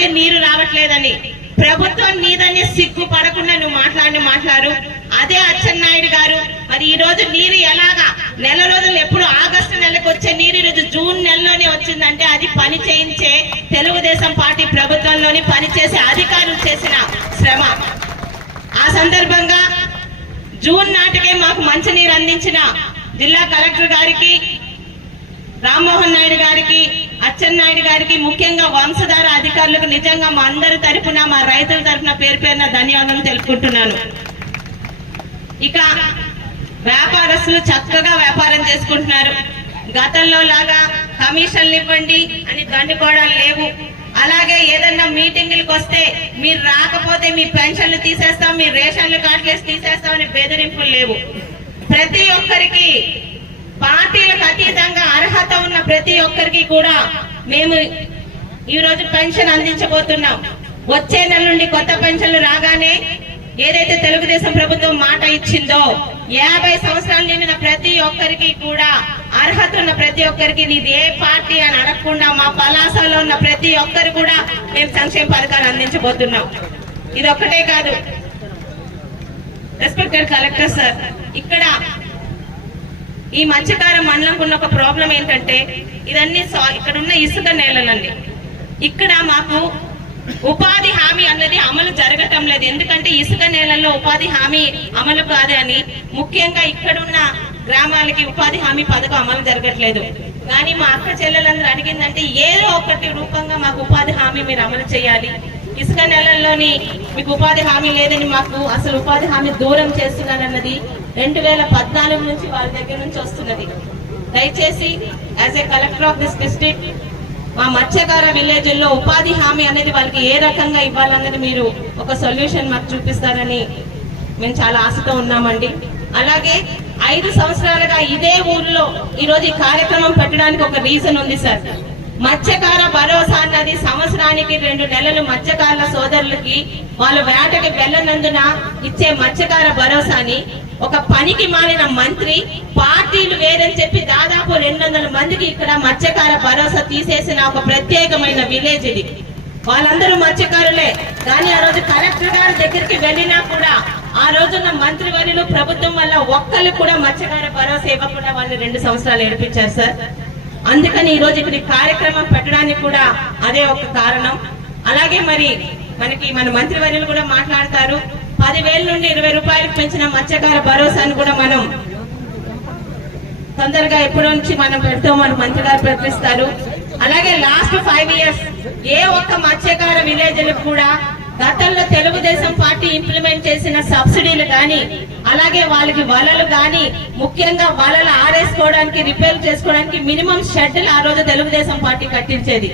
అందుకే నీరు రావట్లేదని. ప్రభుత్వం నీదని సిగ్గు పడకుండా నువ్వు మాట్లాడి మాట్లాడు. అదే అచ్చెన్నాయుడు గారు మరి ఈ రోజు నీరు ఎలాగా? నెల రోజులు ఎప్పుడు ఆగస్టు నెలకు వచ్చే నీరు ఈ రోజు జూన్ నెలలోనే వచ్చిందంటే అది పని చేయించే తెలుగుదేశం పార్టీ ప్రభుత్వంలోని పనిచేసే అధికారులు చేసిన శ్రమ. ఆ సందర్భంగా జూన్ నాటికే మాకు మంచినీరు అందించిన జిల్లా కలెక్టర్ గారికి రామ్మోహన్ నాయుడు గారికి అచ్చెన్నాయుడు గారికి ముఖ్యంగా వంశధార అధికారులకు నిజంగా మా అందరి తరపున మా రైతుల తరపున పేరు పేరున ధన్యవాదాలు తెలుపుకుంటున్నాను. ఇక వ్యాపారస్తులు చక్కగా వ్యాపారం చేసుకుంటున్నారు. గతంలో లాగా కమిషన్లు ఇవ్వండి అని దండుకోవడాలు లేవు. అలాగే ఏదన్నా మీటింగులకు వస్తే మీరు రాకపోతే మీ పెన్షన్లు తీసేస్తాం మీ రేషన్లు కార్డులేసి తీసేస్తాం అని బెదిరింపులు లేవు. ప్రతి ఒక్కరికి పార్టీలకు అతీతంగా అర్హత ఉన్న ప్రతి ఒక్కరికి కూడా మేము ఈ రోజు పెన్షన్ అందించబోతున్నాం. వచ్చే నెల నుండి కొత్త పెన్షన్లు రాగానే ఏదైతే తెలుగుదేశం ప్రభుత్వం మాట ఇచ్చిందో యాభై సంవత్సరాలు నిండిన ప్రతి ఒక్కరికి కూడా అర్హత ఉన్న ప్రతి ఒక్కరికి నీది ఏ పార్టీ అని అడగకుండా మా పలాసలో ఉన్న ప్రతి ఒక్కరు కూడా మేము సంక్షేమ పథకాలు అందించబోతున్నాం. ఇది ఒక్కటే కాదు. రెస్పెక్టెడ్ కలెక్టర్ సార్ ఇక్కడ ఈ మత్స్యకార మండలంకు ఉన్న ఒక ప్రాబ్లం ఏంటంటే ఇదన్నీ సా- ఇక్కడ ఉన్న ఇసుక నేలలండి. ఇక్కడ మాకు ఉపాధి హామీ అన్నది అమలు జరగటం లేదు. ఎందుకంటే ఇసుక నేలల్లో ఉపాధి హామీ అమలు కాదు అని ముఖ్యంగా ఇక్కడున్న గ్రామాలకి ఉపాధి హామీ పథకం అమలు జరగట్లేదు. కానీ మా అక్క చెల్లెలందరూ అడిగిందంటే ఏదో ఒకటి రూపంగా మాకు ఉపాధి హామీ మీరు అమలు చేయాలి. ఇసుక నెలల్లోని మీకు ఉపాధి హామీ లేదని మాకు అసలు ఉపాధి హామీ దూరం చేస్తున్నారన్నది రెండు వేల పద్నాలుగు నుంచి వాళ్ళ దగ్గర నుంచి వస్తున్నది. దయచేసి as a collector of this district మా మత్స్యకార విలేజ్ల్లో ఉపాధి హామీ అనేది వాళ్ళకి ఏ రకంగా ఇవ్వాలన్నది మీరు ఒక సొల్యూషన్ మాకు చూపిస్తారని మేము చాలా ఆశతో ఉన్నామండి. అలాగే ఐదు సంవత్సరాలుగా ఇదే ఊర్లో ఈరోజు ఈ కార్యక్రమం పెట్టడానికి ఒక రీజన్ ఉంది సార్. మత్స్యకార భరోసా అన్నది సంవత్సరానికి రెండు నెలలు మత్స్యకారుల సోదరులకి వాళ్ళు వేటకి వెళ్ళనందున ఇచ్చే మత్స్యకార భరోసాని ఒక పనికి మారిన మంత్రి పార్టీలు వేరని చెప్పి దాదాపు రెండు వందల మందికి ఇక్కడ మత్స్యకార భరోసా తీసేసిన ఒక ప్రత్యేకమైన విలేజ్ ఇది. వాళ్ళందరూ మత్స్యకారులే. కానీ ఆ రోజు కలెక్టర్ గారి దగ్గరికి వెళ్ళినా కూడా ఆ రోజున్న మంత్రివర్యులు ప్రభుత్వం వల్ల ఒక్కళ్ళు కూడా మత్స్యకార భరోసా ఇవ్వకుండా వాళ్ళు రెండు సంవత్సరాలు ఏడిపించారు సార్. అందుకని ఈ రోజు ఇక్కడ కార్యక్రమం పెట్టడానికి కూడా అదే ఒక కారణం. అలాగే మరి మనకి మన మంత్రివర్యులు కూడా మాట్లాడతారు. పదివేల నుండి ఇరవై రూపాయలకు పెంచిన మత్స్యకార భరోసాను కూడా మనం తొందరగా ఎప్పటి నుంచి మనం పెడతాం మన మంత్రి గారు ప్రకటిస్తారు. అలాగే లాస్ట్ ఫైవ్ ఇయర్స్ ఏ ఒక్క మత్స్యకార విలేజ్లకు కూడా గతంలో తెలుగుదేశం పార్టీ ఇంప్లిమెంట్ చేసిన సబ్సిడీలు గాని అలాగే వాళ్ళకి వలలు గాని ముఖ్యంగా వలలు ఆరేసుకోవడానికి రిపేర్ చేసుకోవడానికి మినిమం షెడ్లు ఆ రోజు తెలుగుదేశం పార్టీ కట్టించేది.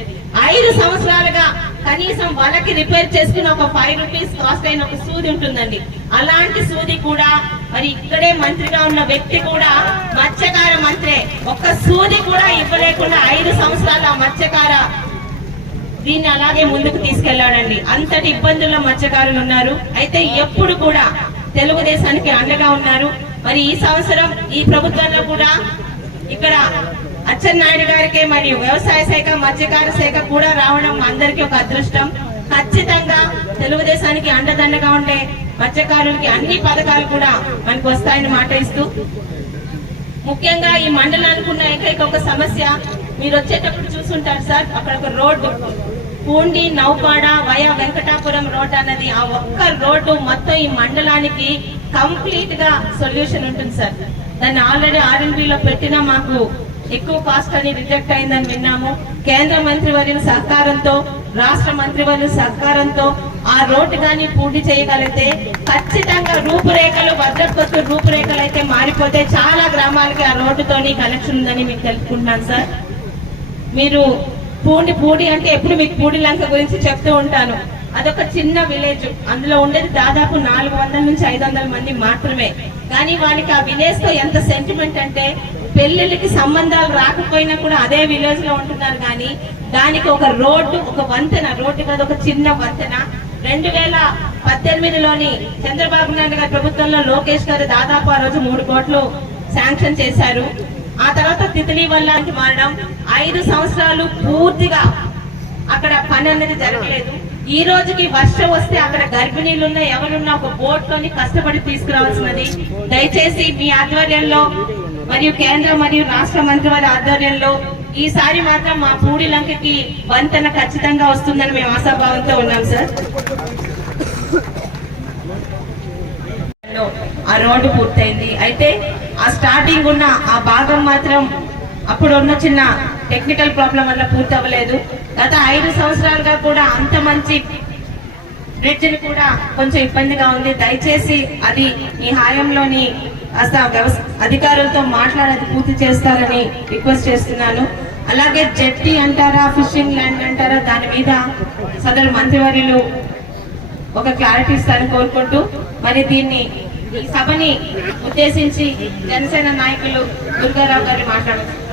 ఐదు సంవత్సరాలుగా కనీసం వలకి రిపేర్ చేసుకుని ఒక ఫైవ్ రూపీస్ కాస్ట్ అయిన ఒక సూది ఉంటుందండి. అలాంటి సూది కూడా మరి ఇక్కడే మంత్రిగా ఉన్న వ్యక్తి కూడా మత్స్యకార మంత్రే. ఒక్క సూది కూడా ఇవ్వలేకుండా ఐదు సంవత్సరాలు ఆ మత్స్యకార దీన్ని అలాగే ముందుకు తీసుకెళ్ళాడండి. అంతటి ఇబ్బందుల్లో మత్స్యకారులు ఉన్నారు. అయితే ఎప్పుడు కూడా తెలుగుదేశానికి అండగా ఉన్నారు. మరి ఈ సంవత్సరం ఈ ప్రభుత్వంలో కూడా ఇక్కడ అచ్చెన్నాయుడు గారికి మరియు వ్యవసాయ శాఖ మత్స్యకార శాఖ కూడా రావడం అందరికి అందరికీ ఒక అదృష్టం. ఖచ్చితంగా తెలుగుదేశానికి అండదండగా ఉండే మత్స్యకారులకి అన్ని పథకాలు కూడా మనకు వస్తాయని మాట ఇస్తూ ముఖ్యంగా ఈ మండలానికి ఉన్న ఏకైక ఒక సమస్య మీరు వచ్చేటప్పుడు చూసుంటారు సార్ అక్కడ ఒక road. Pundi Naupada via Venkatapuram road అన్నది ఆ ఒక్క రోడ్డు మొత్తం ఈ మండలానికి కంప్లీట్గా సొల్యూషన్ ఉంటుంది సార్. దాన్ని ఆల్రెడీ ఆర్ఎన్బి లో పెట్టినా మాకు ఎక్కువ కాస్ట్ అని రిజెక్ట్ అయిందని విన్నాము. కేంద్ర మంత్రి వర్యుల సహకారంతో రాష్ట్ర మంత్రి వర్యుల సహకారంతో ఆ రోడ్డు కానీ పూర్తి చేయగలిగితే ఖచ్చితంగా రూపురేఖలు భద్రపత్తు రూపురేఖలు అయితే మారిపోతే చాలా గ్రామాలకి ఆ రోడ్డుతోని కనెక్షన్ ఉందని మీకు తెలుసుకుంటున్నాను సార్. మీరు పూడి పూడి అంటే ఎప్పుడు మీకు పూడి లంక గురించి చెప్తూ ఉంటాను. అదొక చిన్న విలేజ్. అందులో ఉండేది దాదాపు నాలుగు వందల నుంచి ఐదు వందల మంది మాత్రమే. కానీ వాళ్ళకి ఆ విలేజ్తో ఎంత సెంటిమెంట్ అంటే పెళ్ళిళ్ళకి సంబంధాలు రాకపోయినా కూడా అదే విలేజ్లో ఉంటున్నారు కానీ దానికి ఒక రోడ్డు ఒక వంతెన రోడ్డు కాదు ఒక చిన్న వంతెన. రెండు వేల పద్దెనిమిదిలోని చంద్రబాబు నాయుడు గారి ప్రభుత్వంలో లోకేష్ గారు దాదాపు ఆ రోజు మూడు కోట్లు శాంక్షన్ చేశారు. ఆ తర్వాత తితిలి వల్ల మారడం. ఐదు సంవత్సరాలు పూర్తిగా అక్కడ పని అనేది జరగలేదు. ఈ రోజుకి వర్షం వస్తే అక్కడ గర్భిణీలున్నా ఎవరున్నా ఒక బోట్లోని కష్టపడి తీసుకురావాల్సినది. దయచేసి మీ ఆధ్వర్యంలో మరియు కేంద్ర మరియు రాష్ట్ర మంత్రి వారి ఆధ్వర్యంలో ఈసారి మాత్రం మా పూడి లంకకి వంతెన ఖచ్చితంగా వస్తుందని మేము ఆశాభావంతో ఉన్నాం సార్. ఆ రోడ్డు పూర్తయింది. అయితే ఆ స్టార్టింగ్ ఉన్న ఆ భాగం మాత్రం అప్పుడు ఉన్న చిన్న టెక్నికల్ ప్రాబ్లం వల్ల పూర్తి అవ్వలేదు గత ఐదు సంవత్సరాలుగా కూడా అంత మంచి బ్రిడ్జ్ని కూడా కొంచెం ఇబ్బందిగా ఉంది. దయచేసి అది ఈ హాయంలోని కాస్త వ్యవస్థ అధికారులతో మాట్లాడేది పూర్తి చేస్తారని రిక్వెస్ట్ చేస్తున్నాను. అలాగే జెట్టి అంటారా ఫిషింగ్ ల్యాండ్ అంటారా దాని మీద సదరు మంత్రివర్యులు ఒక క్లారిటీ ఇస్తారని కోరుకుంటూ మరి దీన్ని ఈ సభని ఉద్దేశించి జనసేన నాయకులు దుర్గారావు గారిని మాట్లాడుతున్నారు.